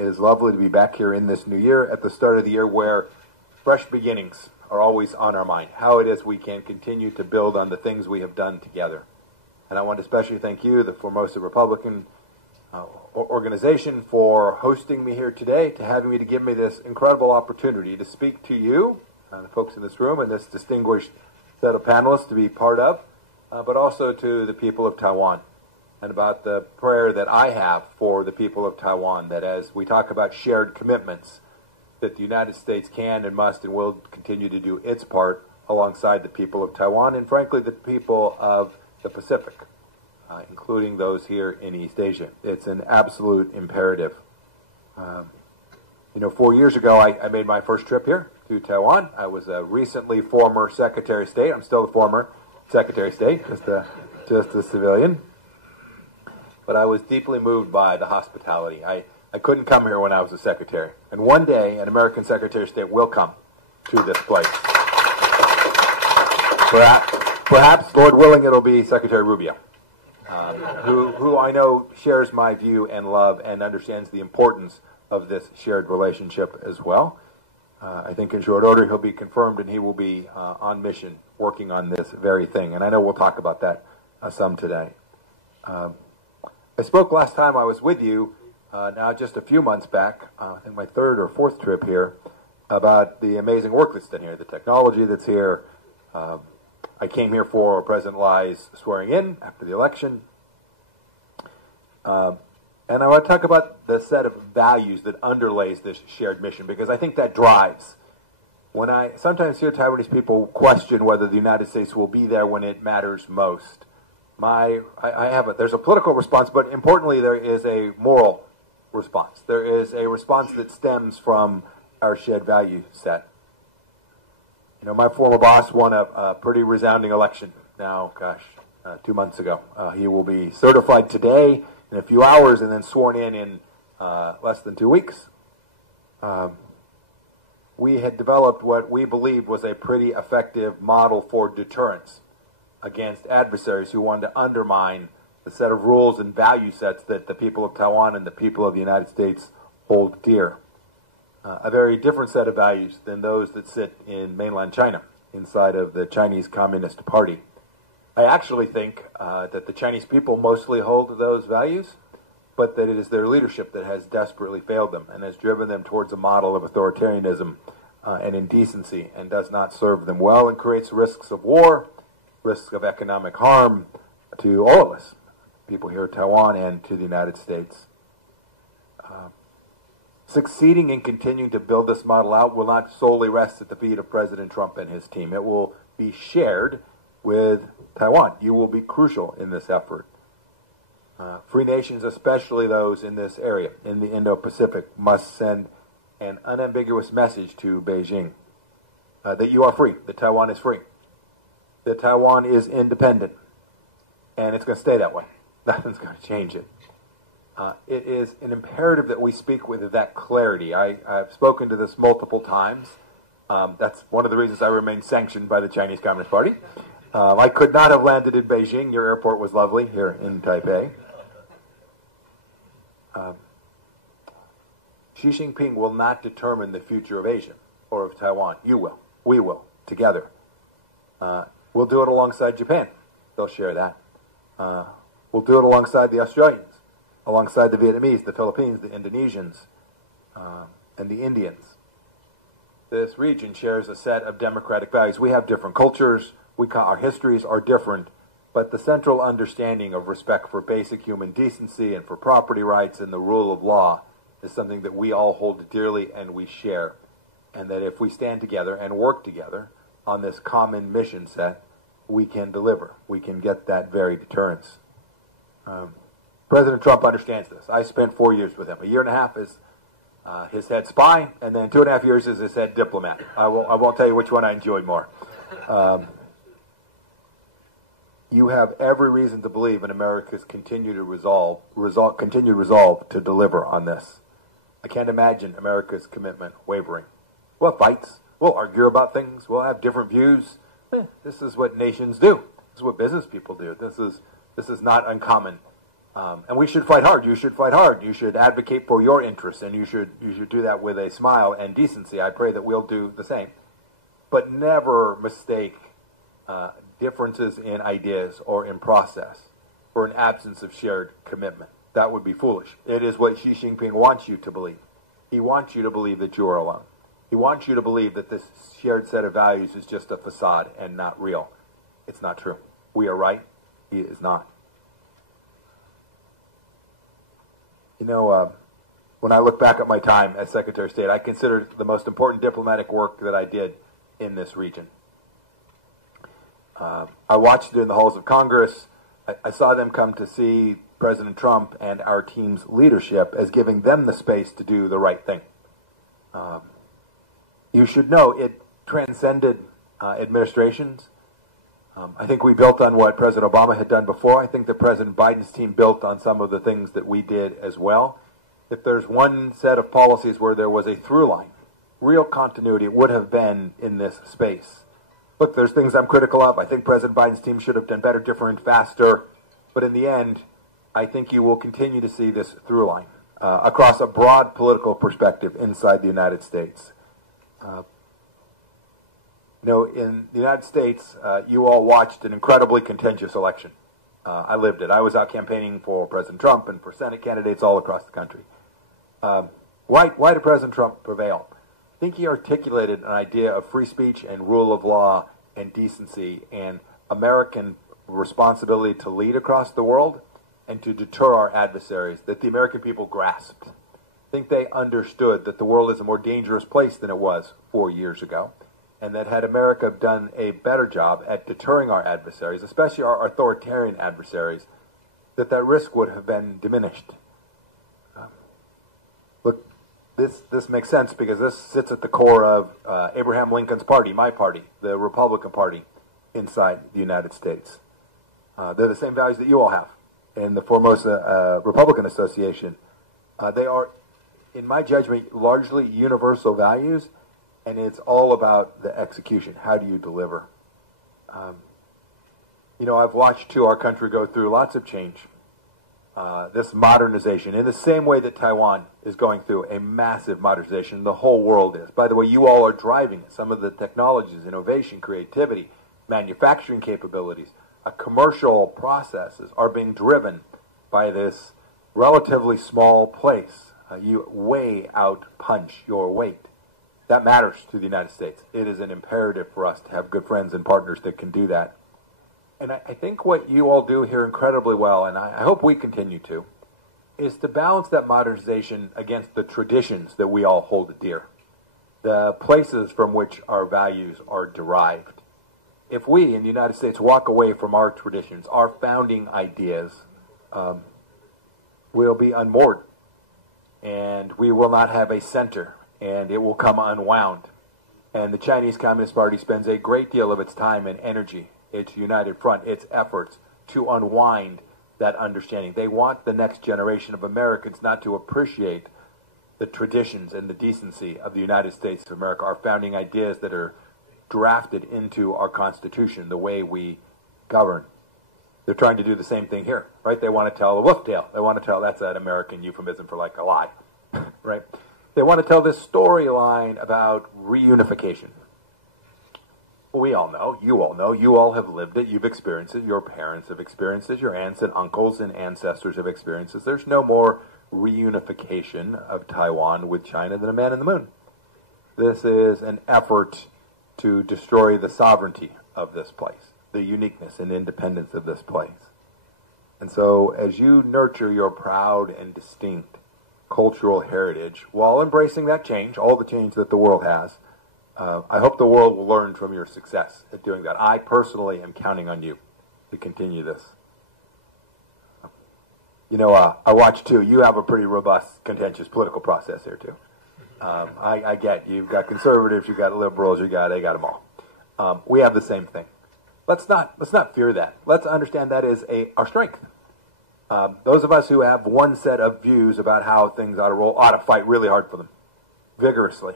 It is lovely to be back here in this new year, at the start of the year where fresh beginnings are always on our mind. How it is we can continue to build on the things we have done together. And I want to especially thank you, the Formosa Republican organization, for hosting me here today, to give me this incredible opportunity to speak to you, the folks in this room, and this distinguished set of panelists to be part of, but also to the people of Taiwan, and about the prayer that I have for the people of Taiwan, that as we talk about shared commitments, that the United States can and must and will continue to do its part alongside the people of Taiwan and, frankly, the people of the Pacific, including those here in East Asia. It's an absolute imperative. 4 years ago, I made my first trip here to Taiwan. I was a recently former Secretary of State. I'm still the former Secretary of State, just a civilian. But I was deeply moved by the hospitality. I couldn't come here when I was a secretary. And one day, an American Secretary of State will come to this place. Perhaps, Lord willing, it'll be Secretary Rubio, who I know shares my view and love and understands the importance of this shared relationship as well. I think in short order he'll be confirmed, and he will be on mission working on this very thing. And I know we'll talk about that some today. I spoke last time I was with you, now just a few months back, I think my third or fourth trip here, about the amazing work that's done here, the technology that's here. I came here for President Lai's swearing in after the election. And I want to talk about the set of values that underlays this shared mission, because I think that drives. When I sometimes hear Taiwanese people question whether the United States will be there when it matters most, there's a political response, but importantly there is a moral response. There is a response that stems from our shared value set. My former boss won a pretty resounding election now, 2 months ago. He will be certified today in a few hours and then sworn in less than 2 weeks. We had developed what we believed was a pretty effective model for deterrence against adversaries who wanted to undermine the set of rules and value sets that the people of Taiwan and the people of the United States hold dear. A very different set of values than those that sit in mainland China, inside of the Chinese Communist Party. I actually think that the Chinese people mostly hold those values, but that it is their leadership that has desperately failed them and has driven them towards a model of authoritarianism and indecency, and does not serve them well, and creates risks of war, risks of economic harm to all of us, people here in Taiwan and to the United States. Succeeding in continuing to build this model out will not solely rest at the feet of President Trump and his team. It will be shared with Taiwan. You will be crucial in this effort. Free nations, especially those in this area, in the Indo-Pacific, must send an unambiguous message to Beijing that you are free, that Taiwan is free, that Taiwan is independent, and it's going to stay that way. Nothing's going to change it. It is an imperative that we speak with that clarity. I've spoken to this multiple times. That's one of the reasons I remain sanctioned by the Chinese Communist Party. I could not have landed in Beijing. Your airport was lovely here in Taipei. Xi Jinping will not determine the future of Asia or of Taiwan. You will. We will. Together. We'll do it alongside Japan. They'll share that. We'll do it alongside the Australians, alongside the Vietnamese, the Philippines, the Indonesians, and the Indians. This region shares a set of democratic values. We have different cultures. Our histories are different, but the central understanding of respect for basic human decency and for property rights and the rule of law is something that we all hold dearly and we share. And that if we stand together and work together on this common mission set, we can deliver. We can get that very deterrence. President Trump understands this. I spent 4 years with him. A year and a half as his head spy, and then 2.5 years as his head diplomat. I won't tell you which one I enjoyed more. You have every reason to believe in America's continued resolve to deliver on this. I can't imagine America's commitment wavering. We'll have fights. We'll argue about things. We'll have different views. This is what nations do. This is what business people do. This is not uncommon And we should fight hard. You should fight hard. You should advocate for your interests, and you should do that with a smile and decency. I pray that we'll do the same. But never mistake differences in ideas or in process for an absence of shared commitment. That would be foolish. It is what Xi Jinping wants you to believe. He wants you to believe that you are alone. He wants you to believe that this shared set of values is just a facade and not real. It's not true. We are right. He is not. You know, when I look back at my time as Secretary of State, I consider it the most important diplomatic work that I did in this region. I watched it in the halls of Congress. I saw them come to see President Trump and our team's leadership as giving them the space to do the right thing. You should know it transcended administrations. I think we built on what President Obama had done before. I think that President Biden's team built on some of the things that we did as well. If there's one set of policies where there was a through line, real continuity, it would have been in this space. Look, there's things I'm critical of. I think President Biden's team should have done better, different, faster. But in the end, I think you will continue to see this through line across a broad political perspective inside the United States. You know, in the United States, you all watched an incredibly contentious election. I lived it. I was out campaigning for President Trump and for Senate candidates all across the country. Why did President Trump prevail? I think he articulated an idea of free speech and rule of law and decency and American responsibility to lead across the world and to deter our adversaries that the American people grasped. I think they understood that the world is a more dangerous place than it was 4 years ago, and that had America done a better job at deterring our adversaries, especially our authoritarian adversaries, that risk would have been diminished. Look, this makes sense because this sits at the core of Abraham Lincoln's party, my party, the Republican Party inside the United States. They're the same values that you all have in the Formosa Republican Association. They are, in my judgment, largely universal values, and it's all about the execution. How do you deliver? You know, I've watched, too, our country go through lots of change. This modernization, in the same way that Taiwan is going through a massive modernization, the whole world is. By the way, you all are driving it. Some of the technologies, innovation, creativity, manufacturing capabilities, commercial processes are being driven by this relatively small place. You way out punch your weight. That matters to the United States. It is an imperative for us to have good friends and partners that can do that. And I think what you all do here incredibly well, and I hope we continue to, is to balance that modernization against the traditions that we all hold dear, the places from which our values are derived. If we in the United States walk away from our traditions, our founding ideas, we'll be unmoored, and we will not have a center, and it will come unwound. And the Chinese Communist Party spends a great deal of its time and energy, its united front, its efforts to unwind that understanding. They want the next generation of Americans not to appreciate the traditions and the decency of the United States of America, our founding ideas that are drafted into our Constitution, the way we govern. They're trying to do the same thing here, right? They want to tell a wolf tale. They want to tell, that's an American euphemism for like a lie, right? They want to tell this storyline about reunification. We all know, you all have lived it, you've experienced it, your parents have experienced it, your aunts and uncles and ancestors have experienced it. There's no more reunification of Taiwan with China than a man in the moon. This is an effort to destroy the sovereignty of this place, the uniqueness and independence of this place. And so as you nurture your proud and distinct cultural heritage while embracing that change, all the change that the world has, I hope the world will learn from your success at doing that. I personally am counting on you to continue this. You know, I watch too, you have a pretty robust, contentious political process here too. I get, you've got conservatives, you've got liberals, they got them all. We have the same thing. Let's not fear that. Let's understand that is our strength. Those of us who have one set of views about how things ought to roll ought to fight really hard for them, vigorously.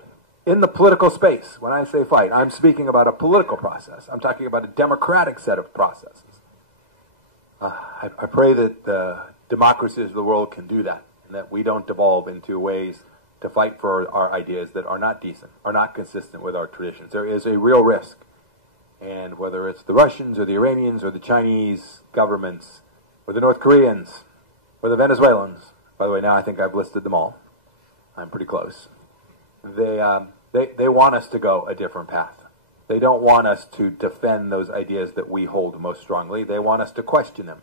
In the political space, when I say fight, I'm speaking about a political process. I'm talking about a democratic set of processes. I pray that the democracies of the world can do that, and that we don't devolve into ways to fight for our ideas that are not decent, are not consistent with our traditions. There is a real risk. And whether it's the Russians or the Iranians or the Chinese governments or the North Koreans or the Venezuelans, by the way, now I think I've listed them all. I'm pretty close. They want us to go a different path. They don't want us to defend those ideas that we hold most strongly. They want us to question them.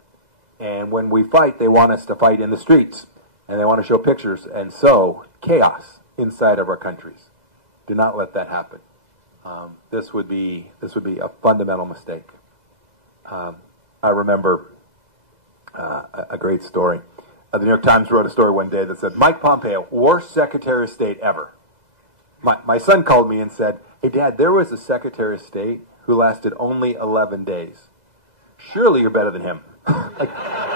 And when we fight, they want us to fight in the streets. And they want to show pictures and sow chaos inside of our countries. Do not let that happen. This would be a fundamental mistake. I remember a great story. The New York Times wrote a story one day that said, Mike Pompeo, worst Secretary of State ever. My son called me and said, hey, Dad, there was a Secretary of State who lasted only 11 days. Surely you're better than him.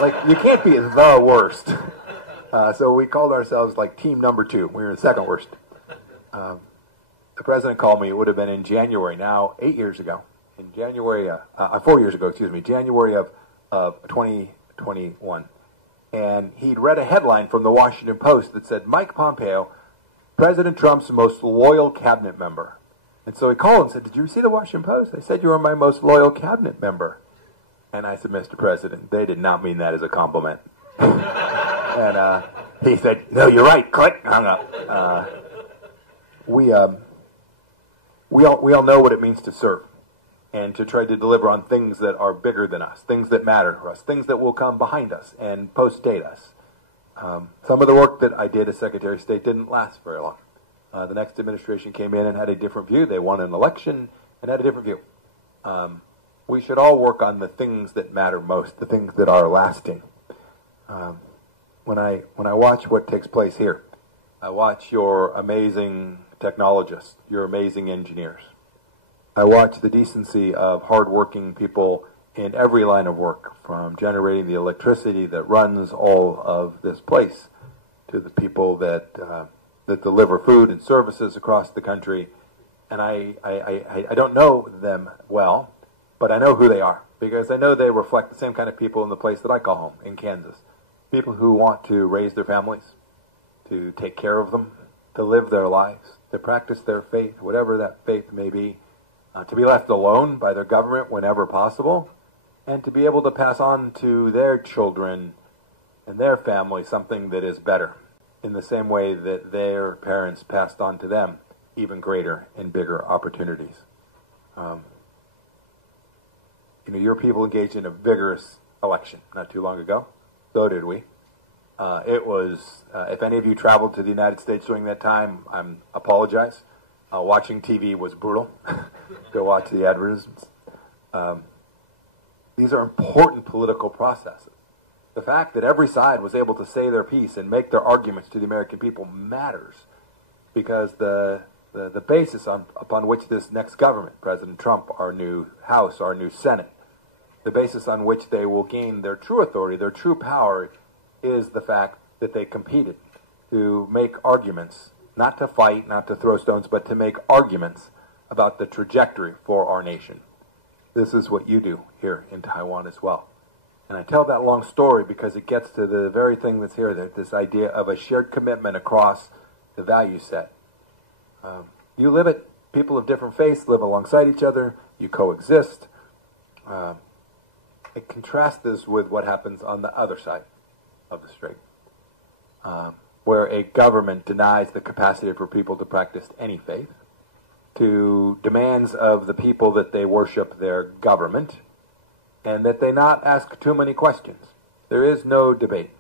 like you can't be the worst. So we called ourselves like team number 2. We were the second worst. The president called me. It would have been in January now, 8 years ago. In January, 4 years ago, excuse me, January of 2021. And he'd read a headline from the Washington Post that said, Mike Pompeo, President Trump's most loyal cabinet member. And so he called and said, did you see the Washington Post? They said you were my most loyal cabinet member. And I said, Mr. President, they did not mean that as a compliment. And he said, no, you're right. Click, hung up. We all know what it means to serve and to try to deliver on things that are bigger than us, things that matter to us, things that will come behind us and post-date us. Some of the work that I did as Secretary of State didn't last very long. The next administration came in and had a different view. They won an election and had a different view. We should all work on the things that matter most, the things that are lasting. When I watch what takes place here, I watch your amazing technologists, your amazing engineers. I watch the decency of hardworking people in every line of work, from generating the electricity that runs all of this place to the people that deliver food and services across the country. And I don't know them well, but I know who they are, because I know they reflect the same kind of people in the place that I call home, in Kansas. People who want to raise their families, to take care of them, to live their lives, to practice their faith, whatever that faith may be, to be left alone by their government whenever possible, and to be able to pass on to their children and their family something that is better, in the same way that their parents passed on to them even greater and bigger opportunities. Your people engaged in a vigorous election not too long ago. So did we. It was, if any of you traveled to the United States during that time, I apologize. Watching TV was brutal. Go watch the advertisements. These are important political processes. The fact that every side was able to say their piece and make their arguments to the American people matters, because the basis upon which this next government, President Trump, our new House, our new Senate, the basis on which they will gain their true authority, their true power, is the fact that they competed to make arguments, not to fight, not to throw stones, but to make arguments about the trajectory for our nation. This is what you do here in Taiwan as well. And I tell that long story because it gets to the very thing that's here, this idea of a shared commitment across the value set. You live it. People of different faiths live alongside each other. You coexist. I contrast this with what happens on the other side of the strait, where a government denies the capacity for people to practice any faith, to demands of the people that they worship their government, and that they not ask too many questions. There is no debate.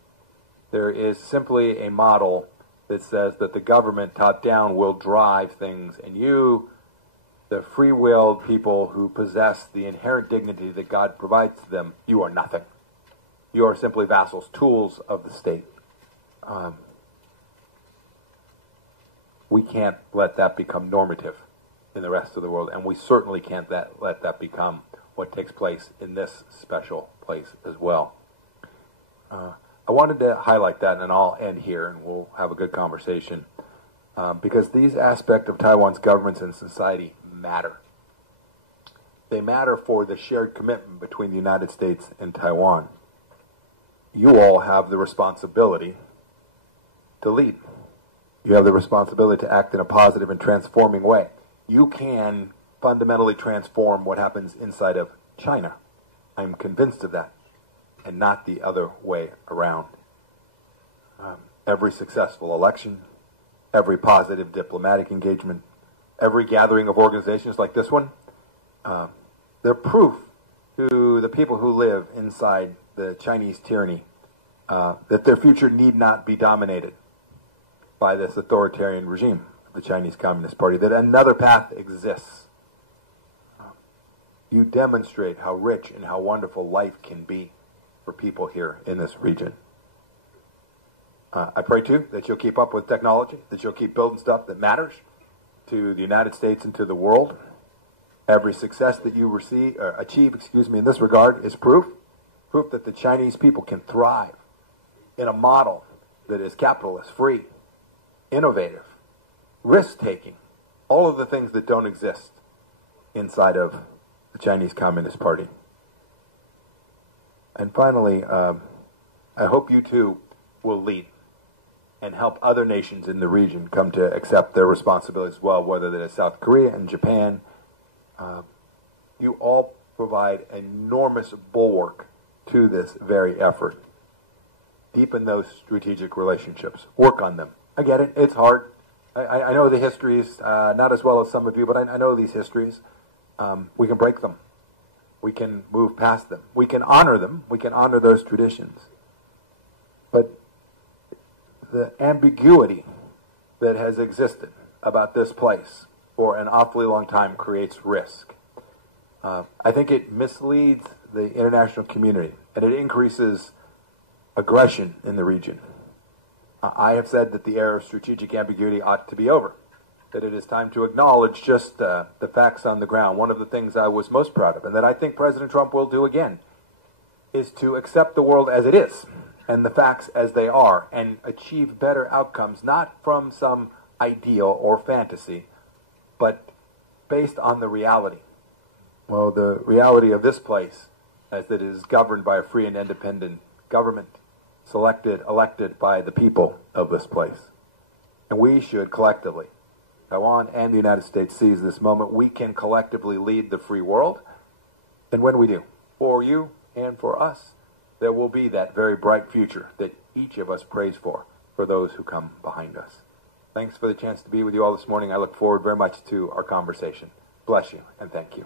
There is simply a model that says that the government top down will drive things, and you, the free-willed people who possess the inherent dignity that God provides to them, you are nothing. You are simply vassals, tools of the state. We can't let that become normative in the rest of the world, and we certainly can't let that become what takes place in this special place as well. I wanted to highlight that, and I'll end here, and we'll have a good conversation, because these aspects of Taiwan's governments and society matter. They matter for the shared commitment between the United States and Taiwan. you all have the responsibility to lead. You have the responsibility to act in a positive and transforming way. You can fundamentally transform what happens inside of China. I'm convinced of that, and not the other way around. Every successful election, every positive diplomatic engagement, every gathering of organizations like this one, they're proof to the people who live inside the Chinese tyranny that their future need not be dominated by this authoritarian regime, the Chinese Communist Party, that another path exists. You demonstrate how rich and how wonderful life can be for people here in this region. I pray, too, that you'll keep up with technology, that you'll keep building stuff that matters to the United States and to the world. Every success that you achieve in this regard is proof that the Chinese people can thrive in a model that is capitalist, free, innovative, risk-taking, all of the things that don't exist inside of the Chinese Communist Party. And finally, I hope you too will lead and help other nations in the region come to accept their responsibilities as well, whether that is South Korea and Japan. You all provide enormous bulwark to this very effort. Deepen those strategic relationships. Work on them. I get it. It's hard. I know the histories, not as well as some of you, but I know these histories. We can break them. We can move past them. We can honor them. We can honor those traditions. But the ambiguity that has existed about this place for an awfully long time creates risk. I think it misleads the international community, and it increases aggression in the region. I have said that the era of strategic ambiguity ought to be over, that it is time to acknowledge just the facts on the ground. One of the things I was most proud of, and that I think President Trump will do again, is to accept the world as it is, and the facts as they are, and achieve better outcomes, not from some ideal or fantasy, but based on the reality. Well, the reality of this place, as it is governed by a free and independent government, elected by the people of this place. And we should collectively, Taiwan and the United States, seize this moment. We can collectively lead the free world. And when we do, for you and for us, there will be that very bright future that each of us prays for those who come behind us. Thanks for the chance to be with you all this morning. I look forward very much to our conversation. Bless you and thank you.